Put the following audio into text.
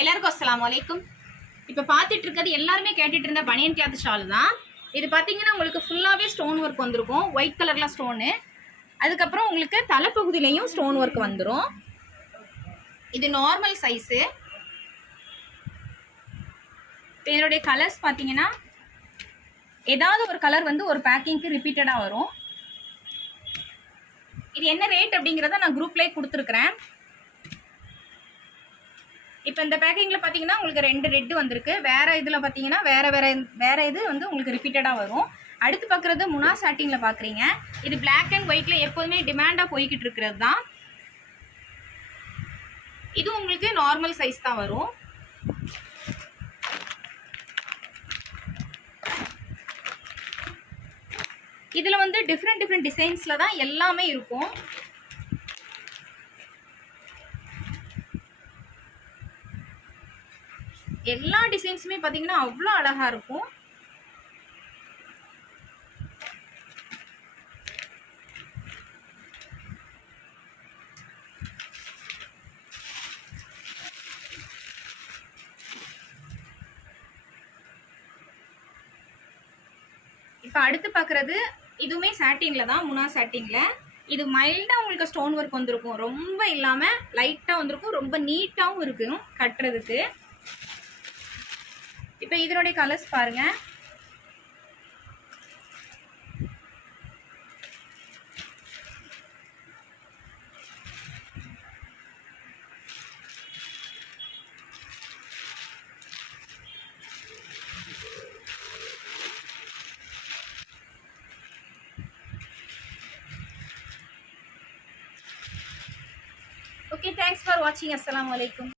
எல்லாருக்கும் அஸ்ஸலாமு அலைக்கும். இப்போ பார்த்துட்டு இருக்கிறது எல்லாருமே கேட்டுட்டு இருந்த பனியன் கிளாத் ஷால் தான். இது பார்த்தீங்கன்னா உங்களுக்கு ஃபுல்லாகவே ஸ்டோன் ஒர்க் வந்திருக்கும், ஒயிட் கலரில் ஸ்டோனு. அதுக்கப்புறம் உங்களுக்கு தலைப்பகுதியிலையும் ஸ்டோன் ஒர்க் வந்துடும். இது நார்மல் சைஸு. இதனுடைய கலர்ஸ் பார்த்தீங்கன்னா ஏதாவது ஒரு கலர் வந்து ஒரு பேக்கிங்க்கு ரிப்பீட்டடாக வரும். இது என்ன ரேட் அப்படிங்கிறத நான் குரூப்லேயே கொடுத்துருக்குறேன். இப்போ இந்த பேக்கிங்கில் பார்த்தீங்கன்னா உங்களுக்கு 2 ரெட்டு வந்திருக்கு. வேறு இதில் பார்த்தீங்கன்னா வேறு இது வந்து உங்களுக்கு ரிப்பீட்டடாக வரும். அடுத்து பார்க்குறது முனா சாட்டிங்கில் பார்க்குறீங்க. இது பிளாக் அண்ட் ஒயிட்டில் எப்போதுமே டிமாண்டாக போய்கிட்டு இருக்கிறது தான். இது உங்களுக்கு நார்மல் சைஸ் தான் வரும். இதில் வந்து டிஃப்ரெண்ட் டிசைன்ஸில் தான் எல்லாமே இருக்கும். எல்லா டிசைன்ஸுமே பார்த்தீங்கன்னா அவ்வளோ அழகாக இருக்கும். இப்போ அடுத்து பார்க்குறது இதுவுமே சாட்டினில் தான், முனா சாட்டினில். இது மைல்டாக உங்களுக்கு ஸ்டோன் ஒர்க் வந்திருக்கும், ரொம்ப இல்லாமல் லைட்டாக வந்திருக்கும், ரொம்ப நீட்டாகவும் இருக்கும் கட்டுறதுக்கு. இப்போ இதனுடைய கலர்ஸ் பாருங்கள். Okay, thanks for watching. Assalamu alaikum.